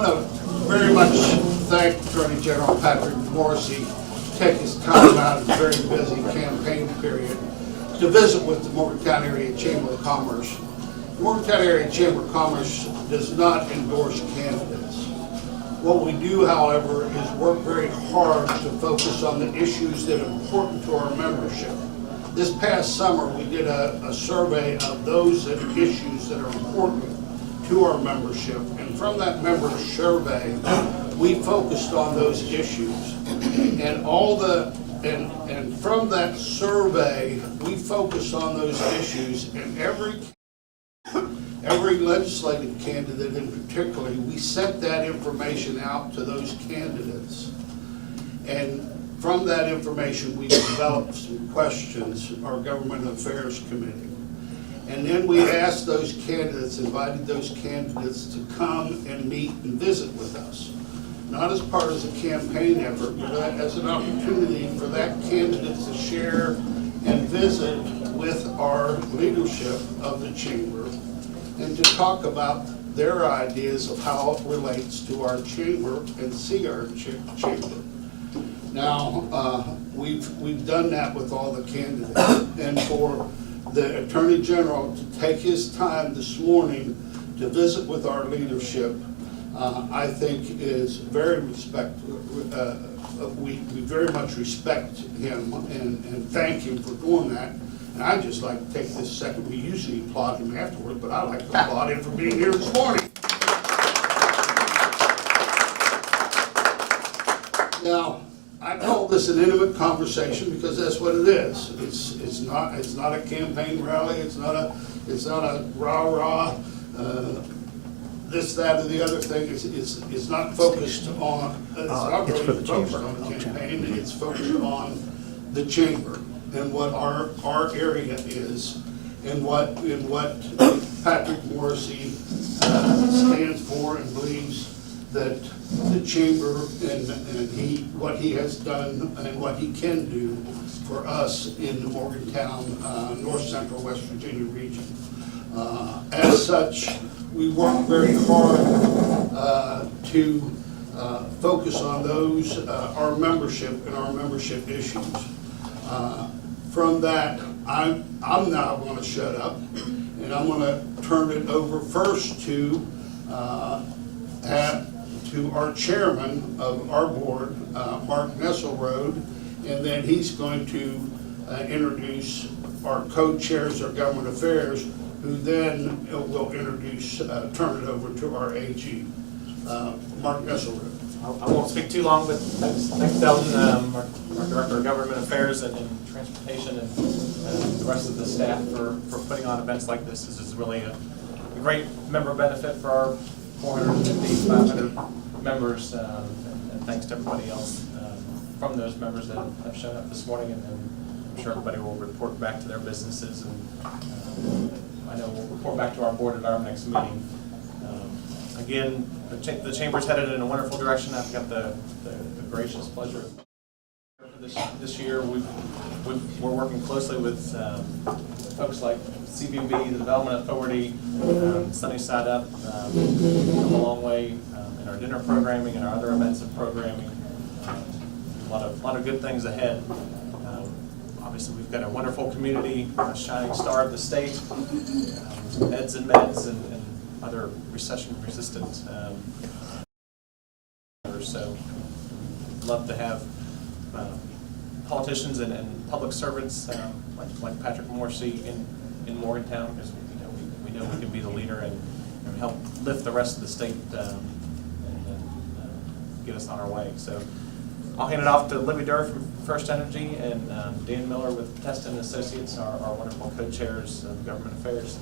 want to very much thank Attorney General Patrick Morrisey to take his time out of a very busy campaign period to visit with the Morgan County Area Chamber of Commerce. The Morgan County Area Chamber of Commerce does not endorse candidates. What we do, however, is work very hard to focus on the issues that are important to our membership. This past summer, we did a survey of those issues that are important to our membership, and from that member survey, we focused on those issues. And from that survey, we focused on those issues, and every legislative candidate in particular, we sent that information out to those candidates. And from that information, we developed some questions, our Government Affairs Committee. And then we asked those candidates, invited those candidates to come and meet and visit with us. Not as part of a campaign effort, but as an opportunity for that candidate to share and visit with our leadership of the Chamber and to talk about their ideas of how it relates to our Chamber and see our Chamber. Now, we've done that with all the candidates, and for the Attorney General to take his time this morning to visit with our leadership, I think is very respectful. We very much respect him and thank him for doing that. And I'd just like to take this second. We usually applaud him afterward, but I like to applaud him for being here this morning. Now, I call this an intimate conversation because that's what it is. It's not a campaign rally. It's not a rah-rah, this, that, or the other thing. It's not focused on. It's not really focused on the campaign. It's focused on the Chamber and what our area is, and what Patrick Morrisey stands for and believes that the Chamber and what he has done and what he can do for us in the Morgantown, North Central West Virginia region. As such, we work very hard to focus on those, our membership and our membership issues. From that, I'm now going to shut up, and I'm going to turn it over first to our chairman of our board, Mark Nesselrode, and then he's going to introduce our co-chairs of Government Affairs, who then will introduce, turn it over to our AG, Mark Nesselrode. I won't speak too long, but thanks Delton, our Director of Government Affairs and Transportation, and the rest of the staff for putting on events like this. This is really a great member benefit for our 450, 500 members, and thanks to everybody else from those members that have shown up this morning, and I'm sure everybody will report back to their businesses, and I know we'll report back to our board at our next meeting. Again, the Chamber's headed in a wonderful direction. I've got the gracious pleasure this year. We're working closely with folks like CBB, the Development Authority, Sunny Side Up, come a long way in our dinner programming and our other events and programming. A lot of good things ahead. Obviously, we've got a wonderful community, a shining star of the state, eds and meds and other recession-resistant. So, love to have politicians and public servants like Patrick Morrisey in Morgantown, because we know we can be the leader and help lift the rest of the state and get us on our way. So I'll hand it off to Libby Durr from First Energy and Dan Miller with Teston Associates, our wonderful co-chairs of Government Affairs.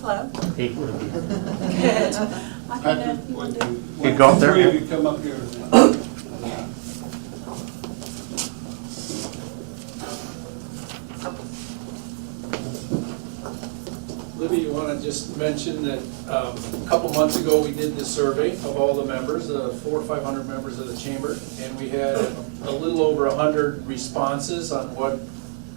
Hello. Hey. Good. I don't know if you want to. You go up there. Three of you come up here. Libby, you want to just mention that a couple months ago we did this survey of all the members, 400 or 500 members of the chamber, and we had a little over 100 responses on what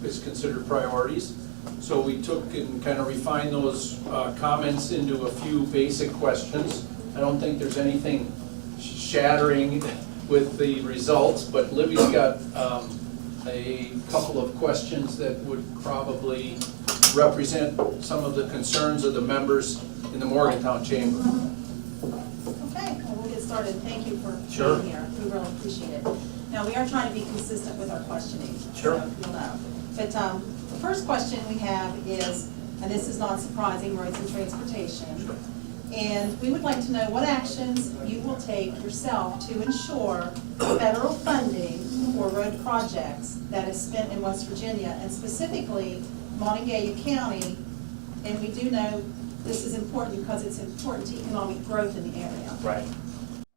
is considered priorities. So we took and kind of refined those comments into a few basic questions. I don't think there's anything shattering with the results, but Libby's got a couple of questions that would probably represent some of the concerns of the members in the Morgantown Chamber. Okay, well, we'll get started. Thank you for Sure. being here. We really appreciate it. Now, we are trying to be consistent with our questioning. Sure. So you'll know. But the first question we have is, and this is not surprising, roads and transportation. And we would like to know what actions you will take yourself to ensure federal funding for road projects that is spent in West Virginia, and specifically Montague County. And we do know this is important because it's important to economic growth in the area. Right.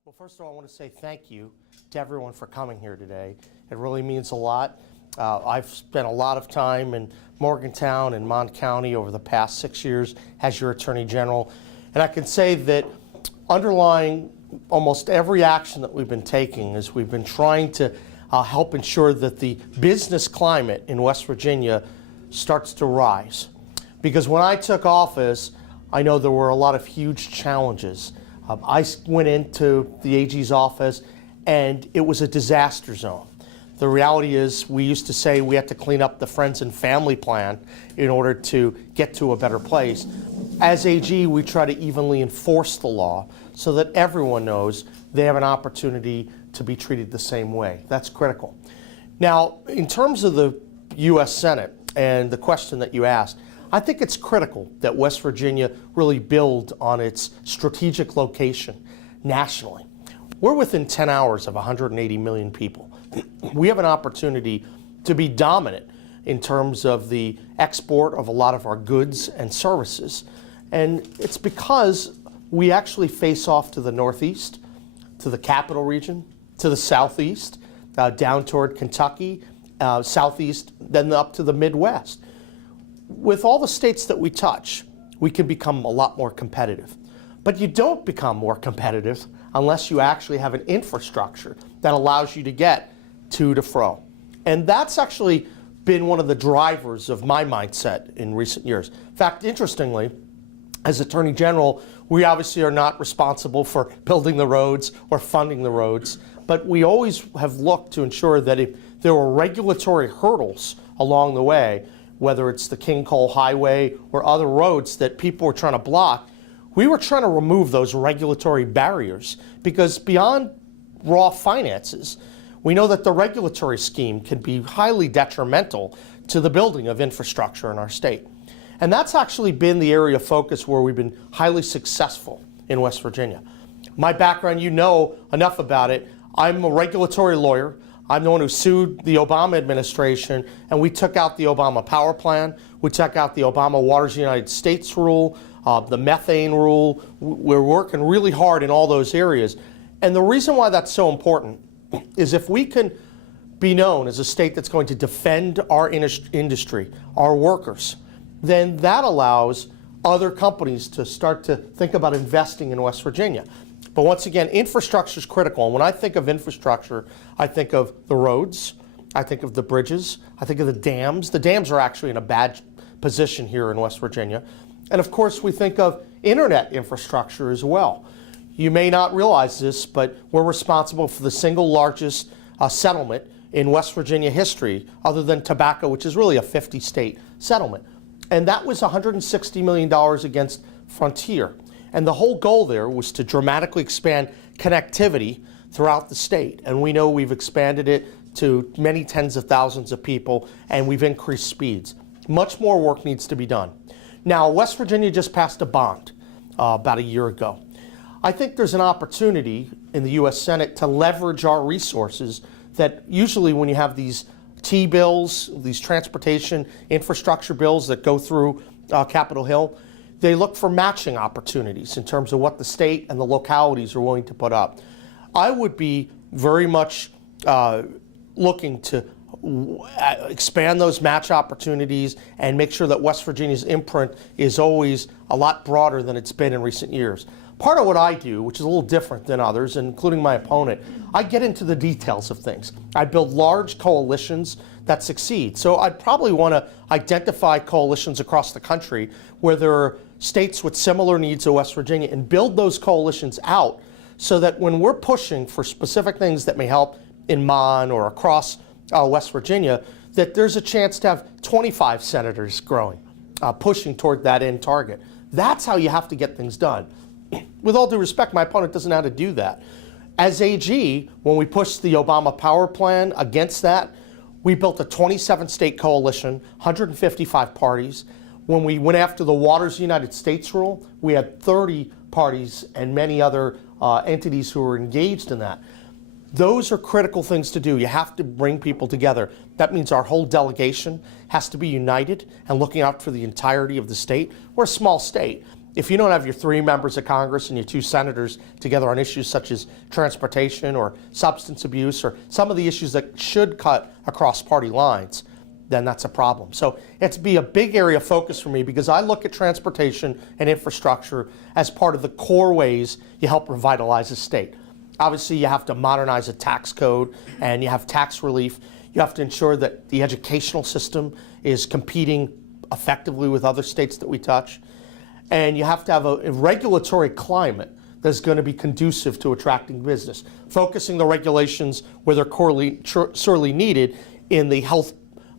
Well, first of all, I want to say thank you to everyone for coming here today. It really means a lot. I've spent a lot of time in Morgantown and Mon County over the past 6 years as your Attorney General. And I can say that underlying almost every action that we've been taking is we've been trying to help ensure that the business climate in West Virginia starts to rise. Because when I took office, I know there were a lot of huge challenges. I went into the AG's office and it was a disaster zone. The reality is we used to say we had to clean up the friends and family plan in order to get to a better place. As AG, we try to evenly enforce the law so that everyone knows they have an opportunity to be treated the same way. That's critical. Now, in terms of the U.S. Senate and the question that you asked, I think it's critical that West Virginia really build on its strategic location nationally. We're within 10 hours of 180 million people. We have an opportunity to be dominant in terms of the export of a lot of our goods and services. And it's because we actually face off to the northeast, to the capital region, to the southeast, down toward Kentucky, southeast, then up to the Midwest. With all the states that we touch, we can become a lot more competitive. But you don't become more competitive unless you actually have an infrastructure that allows you to get to fro. And that's actually been one of the drivers of my mindset in recent years. In fact, interestingly, as Attorney General, we obviously are not responsible for building the roads or funding the roads, but we always have looked to ensure that if there were regulatory hurdles along the way, whether it's the King Cole Highway or other roads that people were trying to block, we were trying to remove those regulatory barriers, because beyond raw finances, we know that the regulatory scheme can be highly detrimental to the building of infrastructure in our state. And that's actually been the area of focus where we've been highly successful in West Virginia. My background, you know enough about it. I'm a regulatory lawyer. I'm the one who sued the Obama administration, and we took out the Obama Power Plan. We took out the Obama Waters of the United States rule, the methane rule. We're working really hard in all those areas. And the reason why that's so important is if we can be known as a state that's going to defend our industry, our workers, then that allows other companies to start to think about investing in West Virginia. But once again, infrastructure is critical. And when I think of infrastructure, I think of the roads, I think of the bridges, I think of the dams. The dams are actually in a bad position here in West Virginia. And of course, we think of internet infrastructure as well. You may not realize this, but we're responsible for the single largest settlement in West Virginia history, other than tobacco, which is really a 50-state settlement. And that was $160 million against Frontier. And the whole goal there was to dramatically expand connectivity throughout the state. And we know we've expanded it to many tens of thousands of people, and we've increased speeds. Much more work needs to be done. Now, West Virginia just passed a bond about a year ago. I think there's an opportunity in the U.S. Senate to leverage our resources that usually when you have these T bills, these transportation infrastructure bills that go through Capitol Hill, they look for matching opportunities in terms of what the state and the localities are willing to put up. I would be very much looking to expand those match opportunities and make sure that West Virginia's imprint is always a lot broader than it's been in recent years. Part of what I do, which is a little different than others, including my opponent, I get into the details of things. I build large coalitions that succeed. So I'd probably want to identify coalitions across the country where there are states with similar needs to West Virginia and build those coalitions out so that when we're pushing for specific things that may help in Mon or across West Virginia, that there's a chance to have 25 senators growing, pushing toward that end target. That's how you have to get things done. With all due respect, my opponent doesn't know how to do that. As AG, when we pushed the Obama power plan against that, we built a 27-state coalition, 155 parties. When we went after the Waters of the United States rule, we had 30 parties and many other entities who were engaged in that. Those are critical things to do. You have to bring people together. That means our whole delegation has to be united and looking out for the entirety of the state. We're a small state. If you don't have your 3 members of Congress and your 2 senators together on issues such as transportation or substance abuse or some of the issues that should cut across party lines, then that's a problem. So it's be a big area of focus for me because I look at transportation and infrastructure as part of the core ways you help revitalize a state. Obviously, you have to modernize a tax code and you have tax relief. You have to ensure that the educational system is competing effectively with other states that we touch. And you have to have a regulatory climate that's going to be conducive to attracting business, focusing the regulations where they're sorely needed in the health,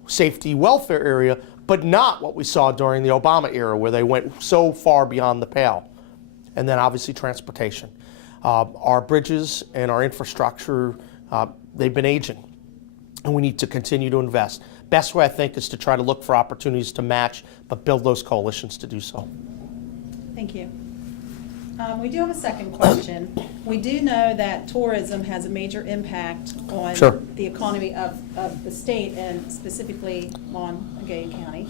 safety, welfare area, but not what we saw during the Obama era where they went so far beyond the pale. And then obviously transportation. Our bridges and our infrastructure, they've been aging, and we need to continue to invest. Best way, I think, is to try to look for opportunities to match, but build those coalitions to do so. Thank you. We do have a second question. We do know that tourism has a major impact on Sure. the economy of the state and specifically Montague County.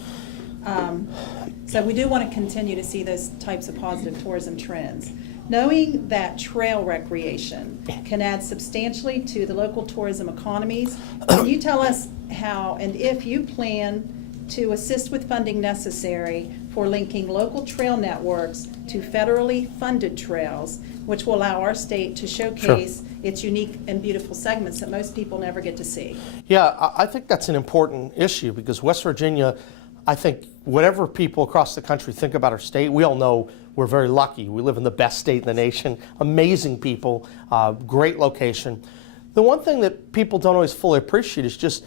So we do want to continue to see those types of positive tourism trends. Knowing that trail recreation can add substantially to the local tourism economies, can you tell us how and if you plan to assist with funding necessary for linking local trail networks to federally funded trails, which will allow our state to showcase its unique and beautiful segments that most people never get to see? Yeah, I think that's an important issue because West Virginia, I think whatever people across the country think about our state, we all know we're very lucky. We live in the best state in the nation, amazing people, great location. The one thing that people don't always fully appreciate is just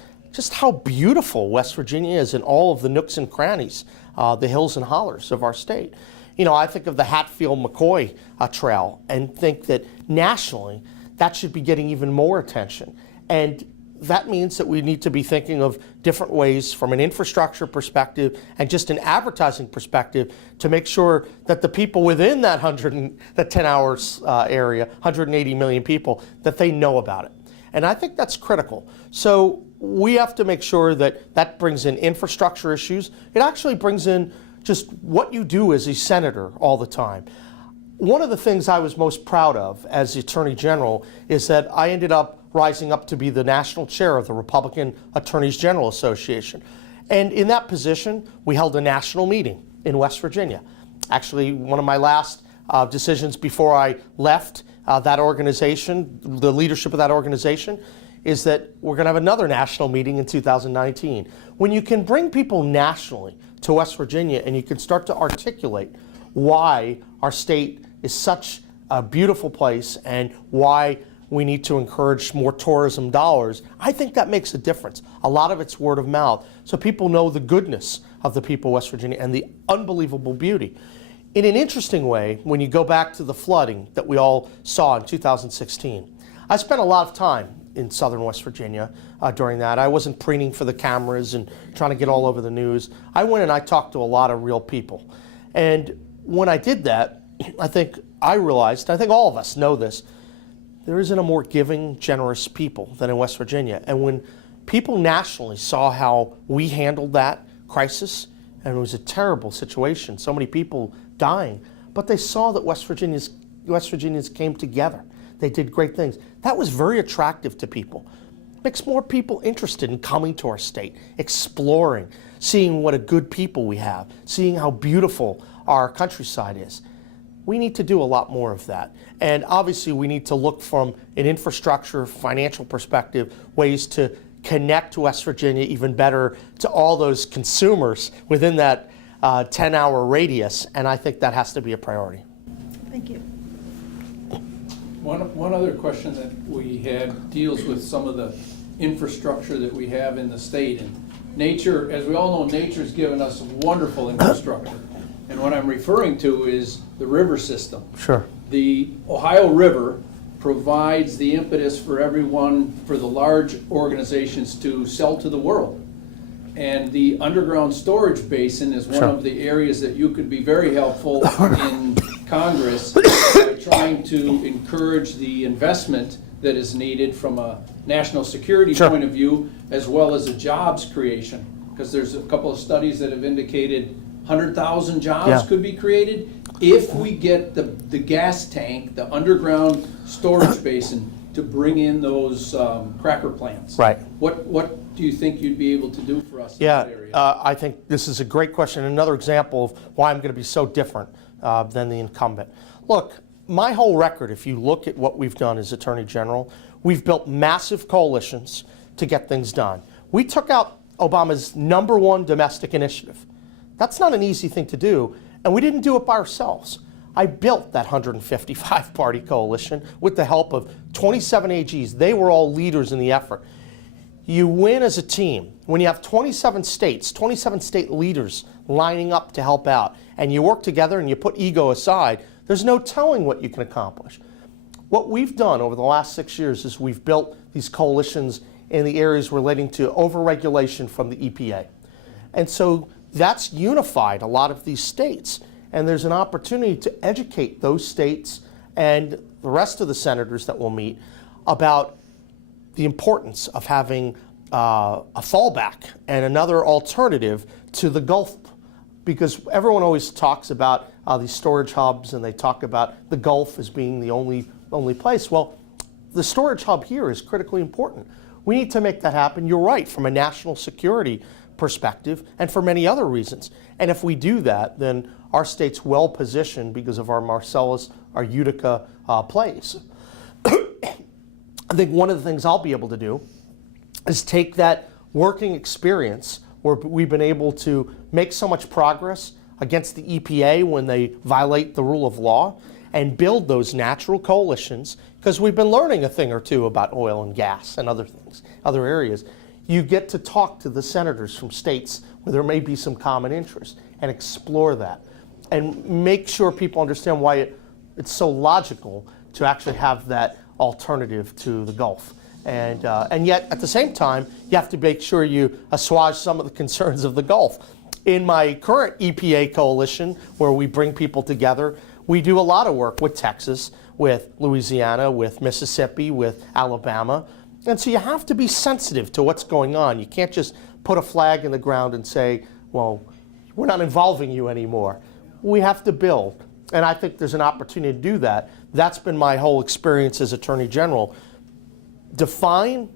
how beautiful West Virginia is in all of the nooks and crannies, the hills and hollers of our state. You know, I think of the Hatfield-McCoy Trail and think that nationally that should be getting even more attention. And that means that we need to be thinking of different ways from an infrastructure perspective and just an advertising perspective to make sure that the people within that 10 hours area, 180 million people, that they know about it. And I think that's critical. So we have to make sure that that brings in infrastructure issues. It actually brings in just what you do as a senator all the time. One of the things I was most proud of as the Attorney General is that I ended up rising up to be the national chair of the Republican Attorneys General Association. And in that position, we held a national meeting in West Virginia. Actually, one of my last decisions before I left that organization, the leadership of that organization, is that we're going to have another national meeting in 2019. When you can bring people nationally to West Virginia and you can start to articulate why our state is such a beautiful place and why we need to encourage more tourism dollars, I think that makes a difference. A lot of it's word of mouth, so people know the goodness of the people of West Virginia and the unbelievable beauty. In an interesting way, when you go back to the flooding that we all saw in 2016, I spent a lot of time in southern West Virginia during that. I wasn't preening for the cameras and trying to get all over the news. I went and I talked to a lot of real people. And when I did that, I think I realized, I think all of us know this, there isn't a more giving, generous people than in West Virginia. And when people nationally saw how we handled that crisis, and it was a terrible situation, so many people dying, but they saw that West Virginians came together. They did great things. That was very attractive to people. Makes more people interested in coming to our state, exploring, seeing what a good people we have, seeing how beautiful our countryside is. We need to do a lot more of that. And obviously we need to look from an infrastructure, financial perspective, ways to connect West Virginia even better to all those consumers within that 10-hour radius, and I think that has to be a priority. Thank you. One other question that we had deals with some of the infrastructure that we have in the state. And nature, as we all know, nature's given us wonderful infrastructure. And what I'm referring to is the river system. Sure. The Ohio River provides the impetus for everyone, for the large organizations to sell to the world. And the underground storage basin is one Sure. of the areas that you could be very helpful in Congress by trying to encourage the investment that is needed from a national security Sure. point of view, as well as a jobs creation. Because there's a couple of studies that have indicated 100,000 jobs Yeah. could be created if we get the gas tank, the underground storage basin, to bring in those cracker plants. Right. What do you think you'd be able to do for us in Yeah, that area? I think this is a great question. Another example of why I'm going to be so different than the incumbent. Look, my whole record, if you look at what we've done as Attorney General, we've built massive coalitions to get things done. We took out Obama's #1 domestic initiative. That's not an easy thing to do, and we didn't do it by ourselves. I built that 155-party coalition with the help of 27 AGs. They were all leaders in the effort. You win as a team when you have 27 states, 27 state leaders lining up to help out, and you work together and you put ego aside. There's no telling what you can accomplish. What we've done over the last 6 years is we've built these coalitions in the areas relating to overregulation from the EPA. And so that's unified a lot of these states. And there's an opportunity to educate those states and the rest of the senators that will meet about the importance of having a fallback and another alternative to the Gulf. Because everyone always talks about these storage hubs, and they talk about the Gulf as being the only place. Well, the storage hub here is critically important. We need to make that happen. You're right, from a national security perspective and for many other reasons. And if we do that, then our state's well positioned because of our Marcellus, our Utica plays. I think one of the things I'll be able to do is take that working experience where we've been able to make so much progress against the EPA when they violate the rule of law and build those natural coalitions, because we've been learning a thing or two about oil and gas and other things, other areas. You get to talk to the senators from states where there may be some common interest and explore that and make sure people understand why it's so logical to actually have that alternative to the Gulf. And yet, at the same time, you have to make sure you assuage some of the concerns of the Gulf. In my current EPA coalition, where we bring people together, we do a lot of work with Texas, with Louisiana, with Mississippi, with Alabama. And so you have to be sensitive to what's going on. You can't just put a flag in the ground and say, well, we're not involving you anymore. We have to build. And I think there's an opportunity to do that. That's been my whole experience as Attorney General. Define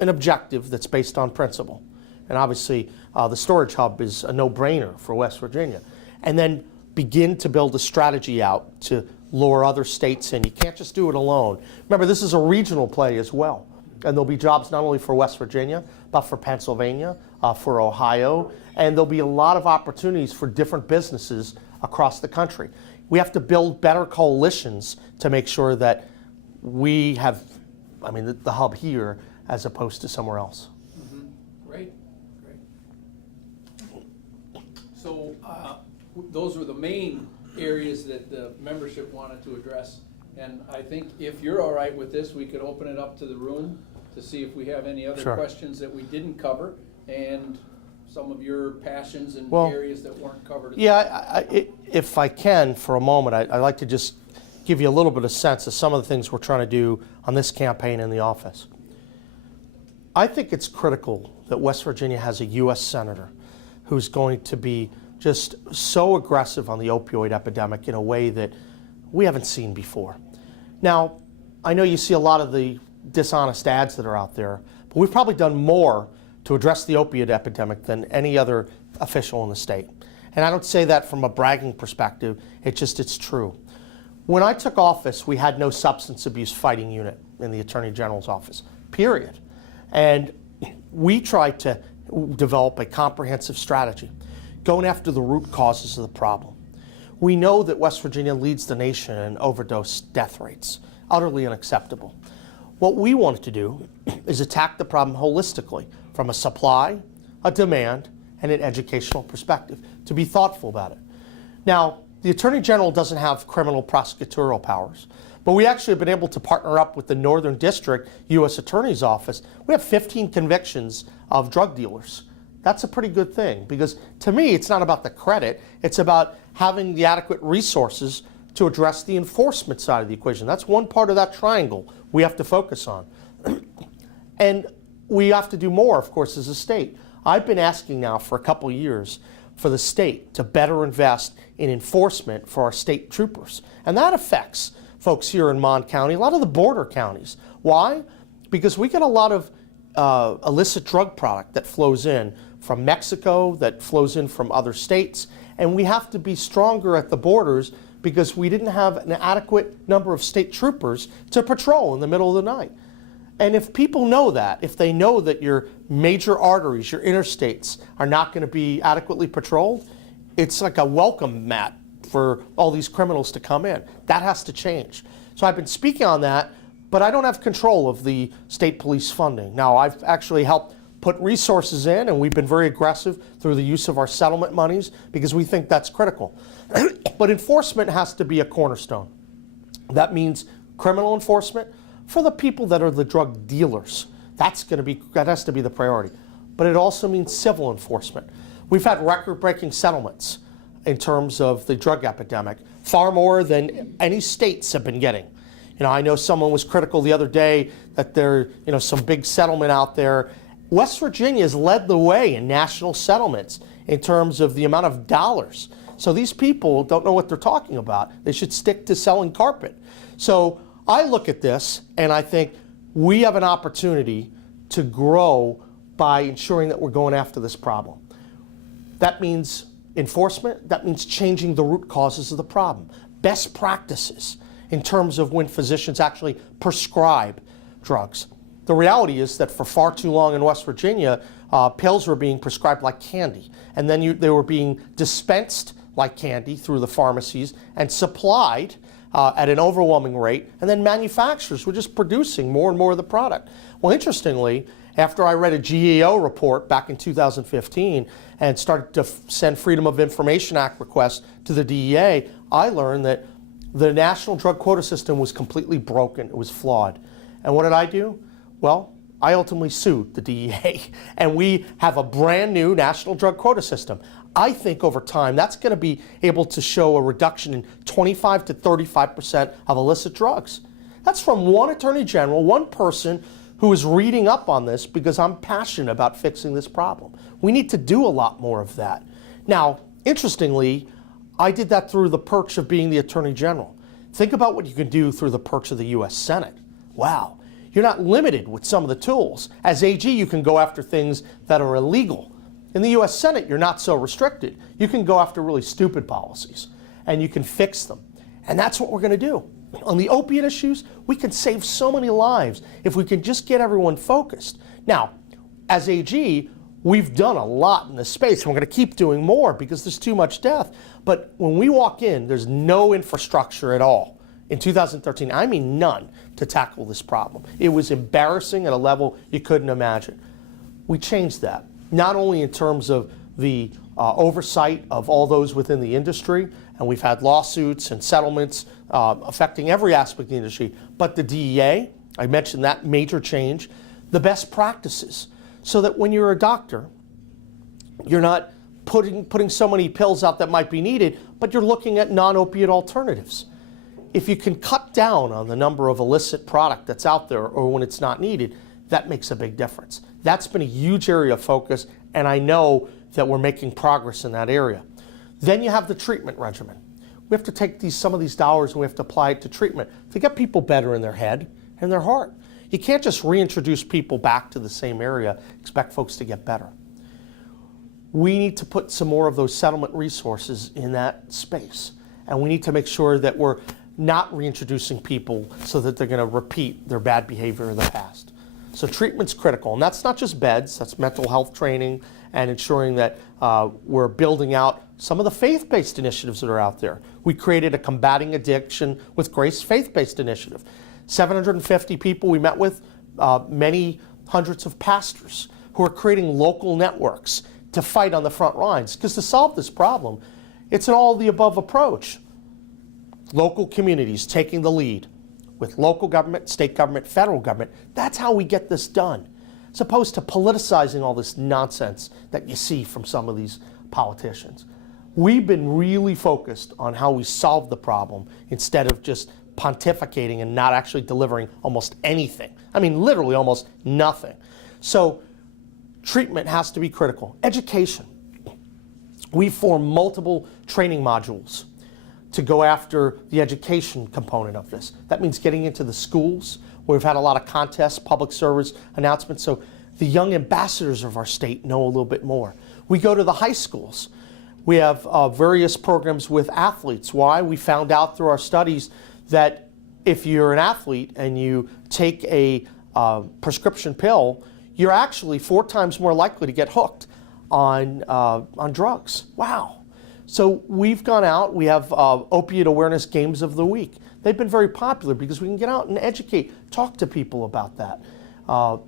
an objective that's based on principle. And obviously, the storage hub is a no-brainer for West Virginia. And then begin to build a strategy out to lure other states in. You can't just do it alone. Remember, this is a regional play as well. And there'll be jobs not only for West Virginia, but for Pennsylvania, for Ohio. And there'll be a lot of opportunities for different businesses across the country. We have to build better coalitions to make sure that we have, the hub here as opposed to somewhere else. Great. So those were the main areas that the membership wanted to address. And I think if you're all right with this, we could open it up to the room to see if we have any other Sure. questions that we didn't cover and some of your passions and Well, areas that weren't covered. Yeah, if I can, for a moment, I'd like to just give you a little bit of sense of some of the things we're trying to do on this campaign in the office. I think it's critical that West Virginia has a U.S. Senator who's going to be just so aggressive on the opioid epidemic in a way that we haven't seen before. Now, I know you see a lot of the dishonest ads that are out there, but we've probably done more to address the opioid epidemic than any other official in the state. And I don't say that from a bragging perspective, it's true. When I took office, we had no substance abuse fighting unit in the Attorney General's office, period. And we tried to develop a comprehensive strategy, going after the root causes of the problem. We know that West Virginia leads the nation in overdose death rates, utterly unacceptable. What we wanted to do is attack the problem holistically from a supply, a demand, and an educational perspective, to be thoughtful about it. Now, the Attorney General doesn't have criminal prosecutorial powers, but we actually have been able to partner up with the Northern District U.S. Attorney's Office. We have 15 convictions of drug dealers. That's a pretty good thing, because to me, it's not about the credit, it's about having the adequate resources to address the enforcement side of the equation. That's one part of that triangle we have to focus on. And we have to do more, of course, as a state. I've been asking now for a couple years for the state to better invest in enforcement for our state troopers. And that affects folks here in Mon County, a lot of the border counties. Why? Because we get a lot of illicit drug product that flows in from Mexico, that flows in from other states, and we have to be stronger at the borders because we didn't have an adequate number of state troopers to patrol in the middle of the night. And if people know that, if they know that your major arteries, your interstates, are not going to be adequately patrolled, it's like a welcome mat for all these criminals to come in. That has to change. So I've been speaking on that, but I don't have control of the state police funding. Now, I've actually helped put resources in, and we've been very aggressive through the use of our settlement monies because we think that's critical. But enforcement has to be a cornerstone. That means criminal enforcement for the people that are the drug dealers. That has to be the priority. But it also means civil enforcement. We've had record-breaking settlements in terms of the drug epidemic, far more than any states have been getting. You know, I know someone was critical the other day that there, some big settlement out there. West Virginia has led the way in national settlements in terms of the amount of dollars. So these people don't know what they're talking about. They should stick to selling carpet. So I look at this and I think we have an opportunity to grow by ensuring that we're going after this problem. That means enforcement, that means changing the root causes of the problem. Best practices in terms of when physicians actually prescribe drugs. The reality is that for far too long in West Virginia, pills were being prescribed like candy. And then they were being dispensed like candy through the pharmacies and supplied at an overwhelming rate. And then manufacturers were just producing more and more of the product. Well, interestingly, after I read a GAO report back in 2015 and started to send Freedom of Information Act requests to the DEA, I learned that the national drug quota system was completely broken. It was flawed. And what did I do? Well, I ultimately sued the DEA, and we have a brand new national drug quota system. I think over time that's going to be able to show a reduction in 25 to 35% of illicit drugs. That's from one attorney general, one person who is reading up on this because I'm passionate about fixing this problem. We need to do a lot more of that. Now, interestingly, I did that through the perch of being the attorney general. Think about what you can do through the perch of the U.S. Senate. Wow. You're not limited with some of the tools. As AG, you can go after things that are illegal. In the U.S. Senate, you're not so restricted. You can go after really stupid policies, and you can fix them. And that's what we're going to do. On the opiate issues, we can save so many lives if we can just get everyone focused. Now, as AG, we've done a lot in this space, and we're going to keep doing more because there's too much death. But when we walk in, there's no infrastructure at all. In 2013, I mean none, to tackle this problem. It was embarrassing at a level you couldn't imagine. We changed that, not only in terms of the oversight of all those within the industry, and we've had lawsuits and settlements affecting every aspect of the industry, but the DEA, I mentioned that major change, the best practices, so that when you're a doctor, you're not putting so many pills out that might be needed, but you're looking at non-opiate alternatives. If you can cut down on the number of illicit product that's out there or when it's not needed, that makes a big difference. That's been a huge area of focus, and I know that we're making progress in that area. Then you have the treatment regimen. We have to take some of these dollars and we have to apply it to treatment to get people better in their head and their heart. You can't just reintroduce people back to the same area, expect folks to get better. We need to put some more of those settlement resources in that space, and we need to make sure that we're not reintroducing people so that they're going to repeat their bad behavior in the past. So treatment's critical, and that's not just beds, that's mental health training and ensuring that we're building out some of the faith-based initiatives that are out there. We created a Combating Addiction with Grace faith-based initiative. 750 people we met with, many hundreds of pastors who are creating local networks to fight on the front lines. Because to solve this problem, it's an all-of-the-above approach. Local communities taking the lead with local government, state government, federal government. That's how we get this done, as opposed to politicizing all this nonsense that you see from some of these politicians. We've been really focused on how we solve the problem instead of just pontificating and not actually delivering almost anything. I mean, literally almost nothing. So treatment has to be critical. Education. We form multiple training modules to go after the education component of this. That means getting into the schools, where we've had a lot of contests, public service announcements, so the young ambassadors of our state know a little bit more. We go to the high schools. We have various programs with athletes. Why? We found out through our studies that if you're an athlete and you take a prescription pill, you're actually 4 times more likely to get hooked on drugs. Wow. So we've gone out, we have opiate awareness games of the week. They've been very popular because we can get out and educate, talk to people about that.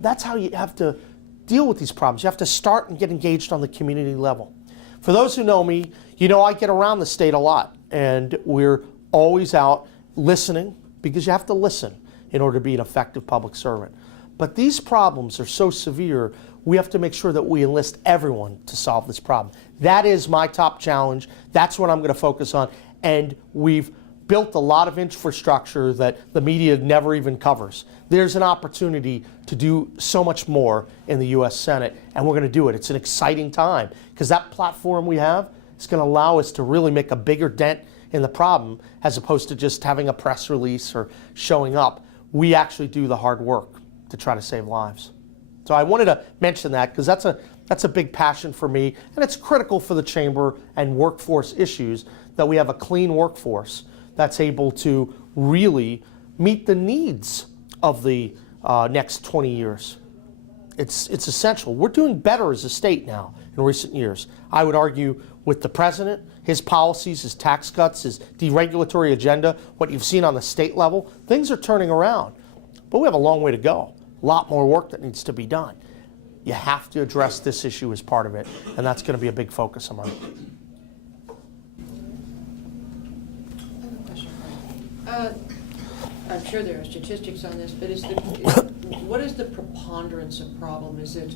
That's how you have to deal with these problems. You have to start and get engaged on the community level. For those who know me, you know I get around the state a lot, and we're always out listening, because you have to listen in order to be an effective public servant. But these problems are so severe, we have to make sure that we enlist everyone to solve this problem. That is my top challenge. That's what I'm going to focus on. And we've built a lot of infrastructure that the media never even covers. There's an opportunity to do so much more in the U.S. Senate, and we're going to do it. It's an exciting time, because that platform we have is going to allow us to really make a bigger dent in the problem, as opposed to just having a press release or showing up. We actually do the hard work to try to save lives. So I wanted to mention that, because that's a big passion for me, and it's critical for the chamber and workforce issues that we have a clean workforce that's able to really meet the needs of the next 20 years. It's essential. We're doing better as a state now in recent years. I would argue with the president, his policies, his tax cuts, his deregulatory agenda, what you've seen on the state level, things are turning around. But we have a long way to go. A lot more work that needs to be done. You have to address this issue as part of it, and that's going to be a big focus of mine. I'm sure there are statistics on this, but what is the preponderance of problem? Is it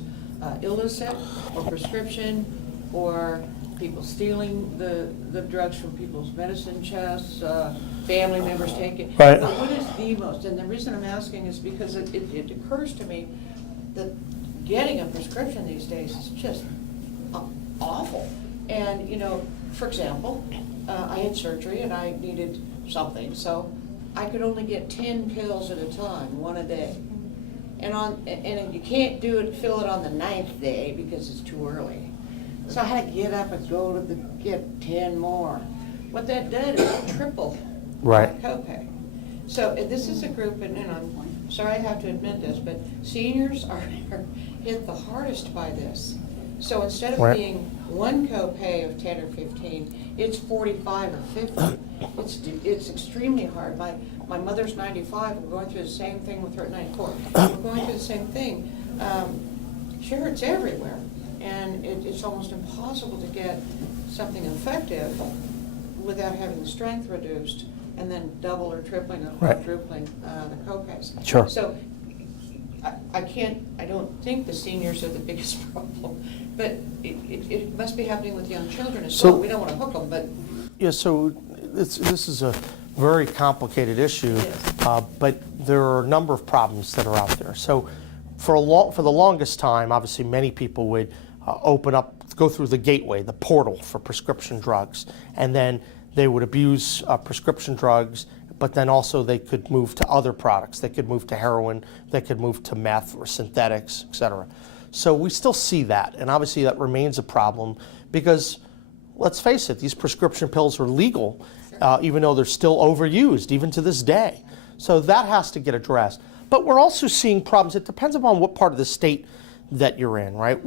illicit or prescription, or people stealing the drugs from people's medicine chests, family members take it? Right. But what is the most? And the reason I'm asking is because it occurs to me that getting a prescription these days is just awful. And, you know, for example, I had surgery and I needed something, so I could only get 10 pills at a time, 1 a day. And you can't fill it on the 9th day because it's too early. So I had to get up and go to get 10 more. What that did is triple my copay. So this is a group, and I'm sorry I have to admit this, but seniors are hit the hardest by this. So instead of being 1 copay of 10 or 15, it's 45 or 50. It's extremely hard. My mother's 95. We're going through the same thing with her at 94. We're going through the same thing. Sure, it's everywhere, and it's almost impossible to get something effective without having the strength reduced, and then double or tripling or quadrupling the copays. Sure. So I don't think the seniors are the biggest problem, but it must be happening with young children as well. We don't want to hook them, but. Yeah, so this is a very complicated issue, but there are a number of problems that are out there. So for the longest time, obviously many people would go through the gateway, the portal for prescription drugs, and then they would abuse prescription drugs, but then also they could move to other products. They could move to heroin, they could move to meth or synthetics, et cetera. So we still see that, and obviously that remains a problem because, let's face it, these prescription pills are legal, even though they're still overused, even to this day. So that has to get addressed. But we're also seeing problems. It depends upon what part of the state that you're in, right?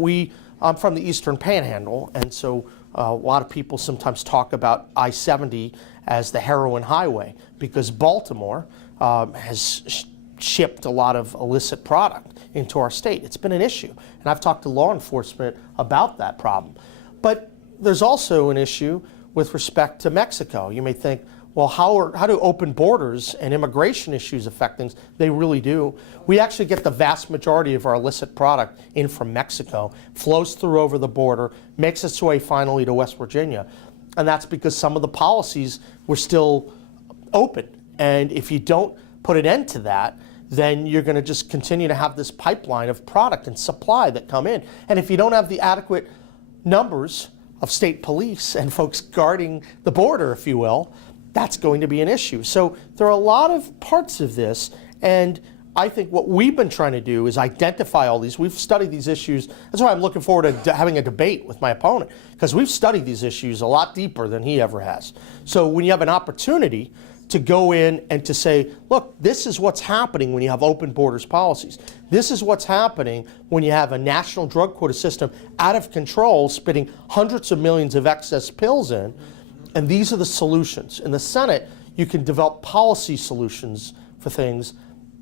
I'm from the Eastern Panhandle, and so a lot of people sometimes talk about I-70 as the heroin highway because Baltimore has shipped a lot of illicit product into our state. It's been an issue, and I've talked to law enforcement about that problem. But there's also an issue with respect to Mexico. You may think, well, how do open borders and immigration issues affect things? They really do. We actually get the vast majority of our illicit product in from Mexico, flows through over the border, makes its way finally to West Virginia. And that's because some of the policies were still open. And if you don't put an end to that, then you're going to just continue to have this pipeline of product and supply that come in. And if you don't have the adequate numbers of state police and folks guarding the border, if you will, that's going to be an issue. So there are a lot of parts of this, and I think what we've been trying to do is identify all these. We've studied these issues. That's why I'm looking forward to having a debate with my opponent, because we've studied these issues a lot deeper than he ever has. So when you have an opportunity to go in and to say, look, this is what's happening when you have open borders policies. This is what's happening when you have a national drug quota system out of control, spitting hundreds of millions of excess pills in. And these are the solutions. In the Senate, you can develop policy solutions for things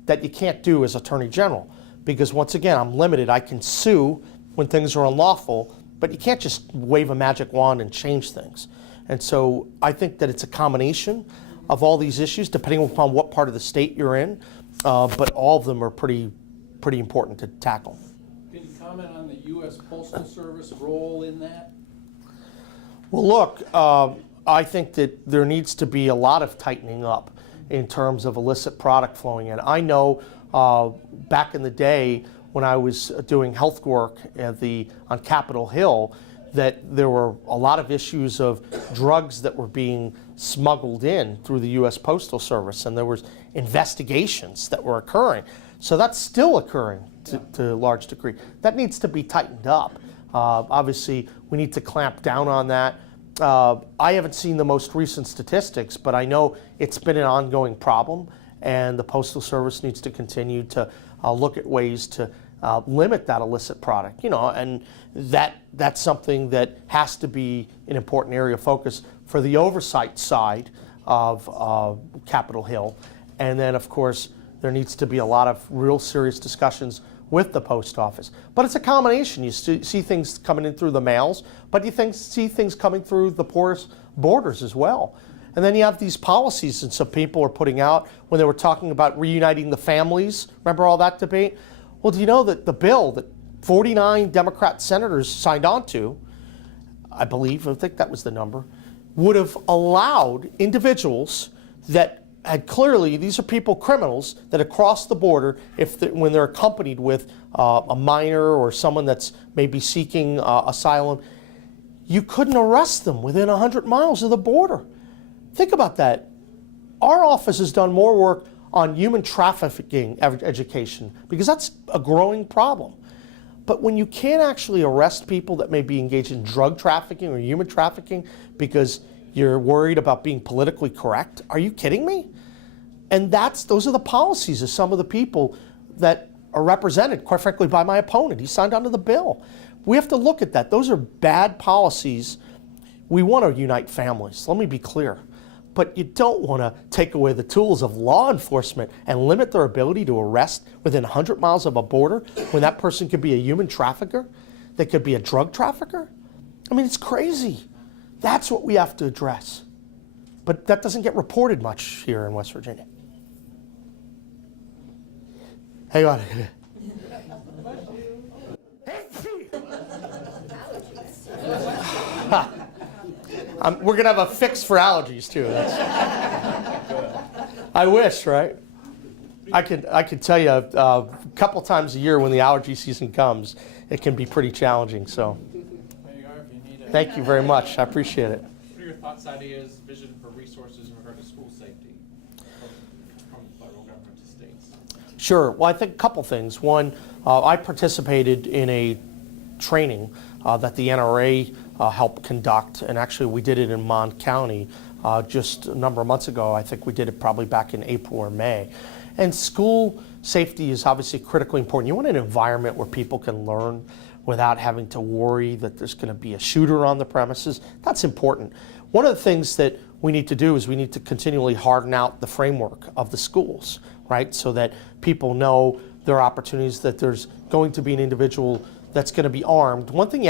that you can't do as Attorney General. Because once again, I'm limited. I can sue when things are unlawful, but you can't just wave a magic wand and change things. And so I think that it's a combination of all these issues, depending upon what part of the state you're in, but all of them are pretty important to tackle. Can you comment on the U.S. Postal Service role in that? Well, look, I think that there needs to be a lot of tightening up in terms of illicit product flowing in. I know back in the day when I was doing health work on Capitol Hill, that there were a lot of issues of drugs that were being smuggled in through the U.S. Postal Service, and there was investigations that were occurring. So that's still occurring to a large degree. That needs to be tightened up. Obviously, we need to clamp down on that. I haven't seen the most recent statistics, but I know it's been an ongoing problem, and the Postal Service needs to continue to look at ways to limit that illicit product. And that's something that has to be an important area of focus for the oversight side of Capitol Hill. And then, of course, there needs to be a lot of real serious discussions with the post office. But it's a combination. You see things coming in through the mails, but you see things coming through the porous borders as well. And then you have these policies that some people are putting out when they were talking about reuniting the families. Remember all that debate? Well, do you know that the bill that 49 Democrat senators signed on to, I think that was the number, would have allowed individuals that had clearly, these are people, criminals, that have crossed the border when they're accompanied with a minor or someone that's maybe seeking asylum, you couldn't arrest them within 100 miles of the border. Think about that. Our office has done more work on human trafficking education because that's a growing problem. But when you can't actually arrest people that may be engaged in drug trafficking or human trafficking because you're worried about being politically correct, are you kidding me? And those are the policies of some of the people that are represented, quite frankly, by my opponent. He signed onto the bill. We have to look at that. Those are bad policies. We want to unite families, let me be clear. But you don't want to take away the tools of law enforcement and limit their ability to arrest within 100 miles of a border when that person could be a human trafficker, they could be a drug trafficker. I mean, it's crazy. That's what we have to address. But that doesn't get reported much here in West Virginia. Hang on. We're going to have a fix for allergies, too. I wish, right? I could tell you a couple times a year when the allergy season comes, it can be pretty challenging. So, There you are, if you need it. thank you very much. I appreciate it. What are your thoughts, ideas, vision for resources in regard to school safety from the federal government to states? Sure. Well, I think a couple things. One, I participated in a training that the NRA help conduct. And actually, we did it in Mon County just a number of months ago. I think we did it probably back in April or May. And school safety is obviously critically important. You want an environment where people can learn without having to worry that there's going to be a shooter on the premises. That's important. One of the things that we need to do is we need to continually harden out the framework of the schools, right? So that people know there are opportunities, that there's going to be an individual that's going to be armed. One thing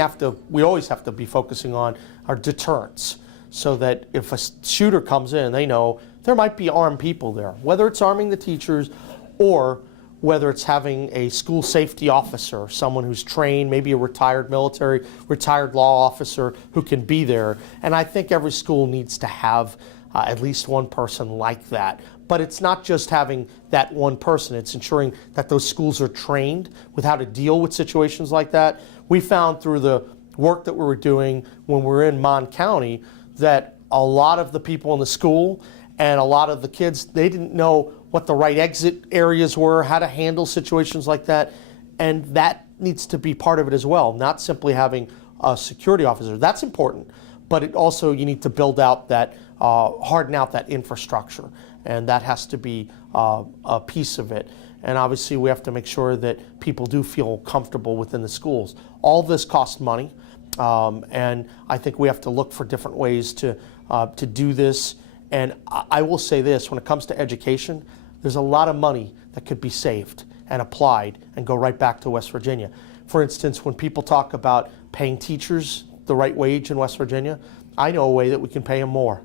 we always have to be focusing on are deterrents, so that if a shooter comes in, they know there might be armed people there, whether it's arming the teachers or whether it's having a school safety officer, someone who's trained, maybe a retired military, retired law officer who can be there. And I think every school needs to have at least one person like that. But it's not just having that one person, it's ensuring that those schools are trained with how to deal with situations like that. We found through the work that we were doing when we were in Mon County that a lot of the people in the school and a lot of the kids, they didn't know what the right exit areas were, how to handle situations like that. And that needs to be part of it as well, not simply having a security officer. That's important, but it also, you need to build out that, harden out that infrastructure. And that has to be a piece of it. And obviously we have to make sure that people do feel comfortable within the schools. All this costs money. And I think we have to look for different ways to do this. And I will say this, when it comes to education, there's a lot of money that could be saved and applied and go right back to West Virginia. For instance, when people talk about paying teachers the right wage in West Virginia, I know a way that we can pay them more.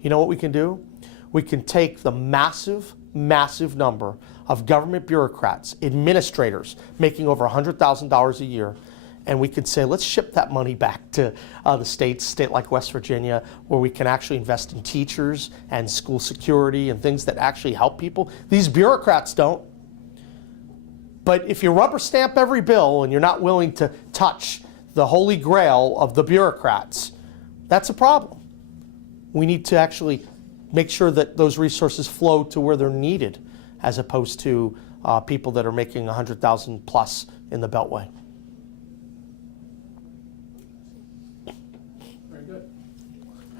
You know what we can do? We can take the massive number of government bureaucrats, administrators making over $100,000 a year, and we could say, let's ship that money back to the state like West Virginia, where we can actually invest in teachers and school security and things that actually help people. These bureaucrats don't. But if you rubber stamp every bill and you're not willing to touch the holy grail of the bureaucrats, that's a problem. We need to actually make sure that those resources flow to where they're needed, as opposed to people that are making $100,000 plus in the Beltway.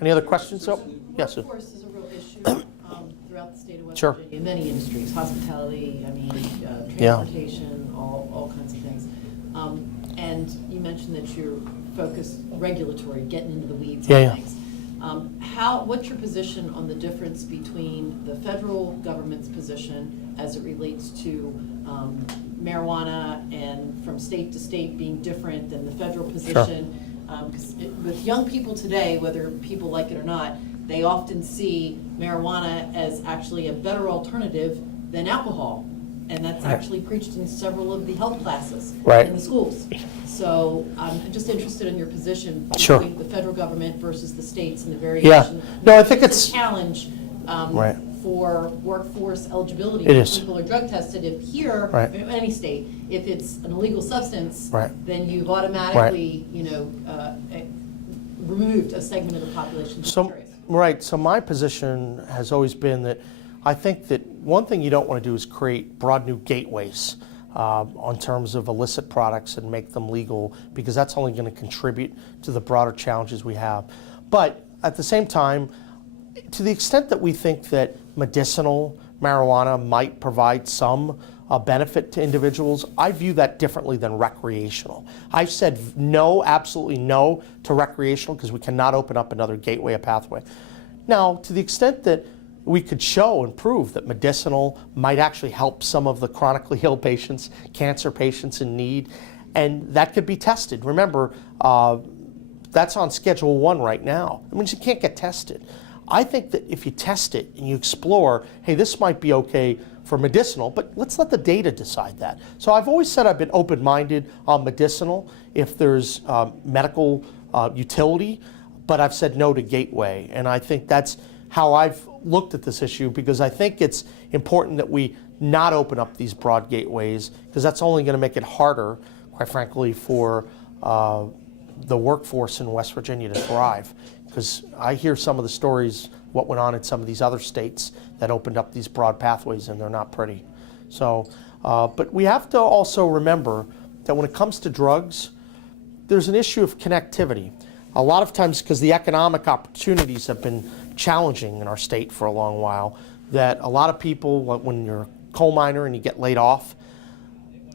Any other questions? Oh, yes, sir. Workforce is a real issue throughout the state of West Sure. Virginia, in many industries, hospitality, Yeah. transportation, all kinds of things. And you mentioned that you're focused regulatory, getting into the weeds Yeah, on yeah. things. What's your position on the difference between the federal government's position as it relates to marijuana, and from state to state being different than the federal position? Because with young people today, whether people like it or not, they often see marijuana as actually a better alternative than alcohol. And that's Right. actually preached in several of the health classes Right. in the schools. So I'm just interested in your position Sure. between the federal government versus the states and the Yeah. variation. No, I think It's it's- a challenge Right. for workforce eligibility. It is. People are drug tested. If here, Right. in any state, if it's an illegal substance, Right. then you've automatically, removed a segment of the population. Just So, curious. right, so my position has always been that I think that one thing you don't want to do is create broad new gateways on terms of illicit products and make them legal, because that's only going to contribute to the broader challenges we have. But at the same time, to the extent that we think that medicinal marijuana might provide some benefit to individuals, I view that differently than recreational. I've said no, absolutely no to recreational, because we cannot open up another gateway, a pathway. Now, to the extent that we could show and prove that medicinal might actually help some of the chronically ill patients, cancer patients in need, and that could be tested. Remember, that's on Schedule 1 right now. It means you can't get tested. I think that if you test it and you explore, hey, this might be okay for medicinal, but let's let the data decide that. So I've always said I've been open-minded on medicinal if there's medical utility, but I've said no to gateway. And I think that's how I've looked at this issue, because I think it's important that we not open up these broad gateways, because that's only going to make it harder, quite frankly, for the workforce in West Virginia to thrive. Because I hear some of the stories, what went on in some of these other states that opened up these broad pathways, and they're not pretty. So, but we have to also remember that when it comes to drugs, there's an issue of connectivity. a lot of times because the economic opportunities have been challenging in our state for a long while, that a lot of people, when you're a coal miner and you get laid off,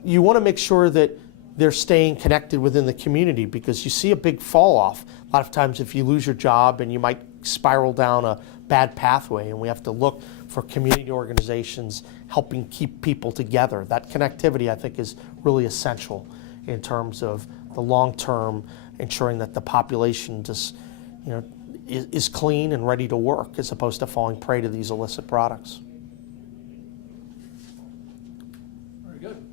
you want to make sure that they're staying connected within the community, because you see a big fall off. A lot of times if you lose your job, and you might spiral down a bad pathway, and we have to look for community organizations helping keep people together. That connectivity, I think, is really essential in terms of the long-term, ensuring that the population just, is clean and ready to work, as opposed to falling prey to these illicit products. Very good.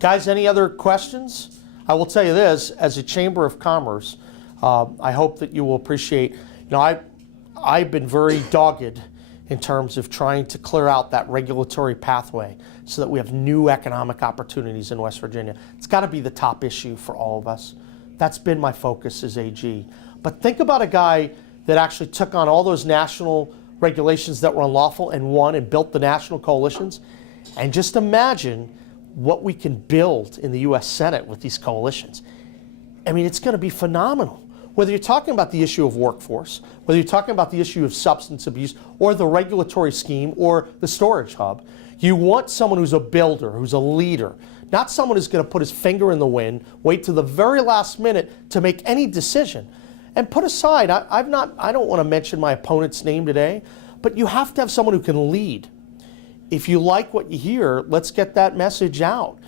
Guys, any other questions? I will tell you this, as a Chamber of Commerce, I hope that you will appreciate, I've been very dogged in terms of trying to clear out that regulatory pathway so that we have new economic opportunities in West Virginia. It's got to be the top issue for all of us. That's been my focus as AG. But think about a guy that actually took on all those national regulations that were unlawful and won and built the national coalitions. And just imagine what we can build in the U.S. Senate with these coalitions. I mean, it's going to be phenomenal. Whether you're talking about the issue of workforce, whether you're talking about the issue of substance abuse, or the regulatory scheme, or the storage hub, you want someone who's a builder, who's a leader, not someone who's going to put his finger in the wind, wait to the very last minute to make any decision. And put aside, I don't want to mention my opponent's name today, but you have to have someone who can lead. If you like what you hear, let's get that message out.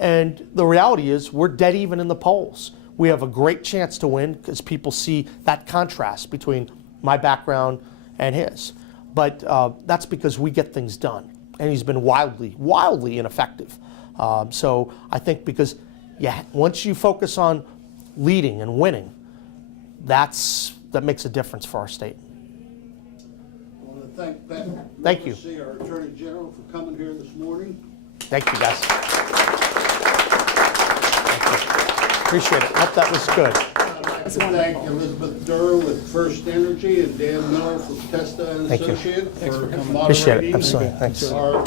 And the reality is, we're dead even in the polls. We have a great chance to win because people see that contrast between my background and his. But that's because we get things done. And he's been wildly ineffective. So I think because once you focus on leading and winning, that makes a difference for our state. I want to thank Pat Thank you. Morrisey, our Attorney General, for coming here this morning. Thank you, guys. Appreciate it. Hope that was good. I'd like to thank Elizabeth Durr with First Energy and Dan Miller from Testa and Thank you. Associates for Appreciate it. moderating Absolutely. Thanks. our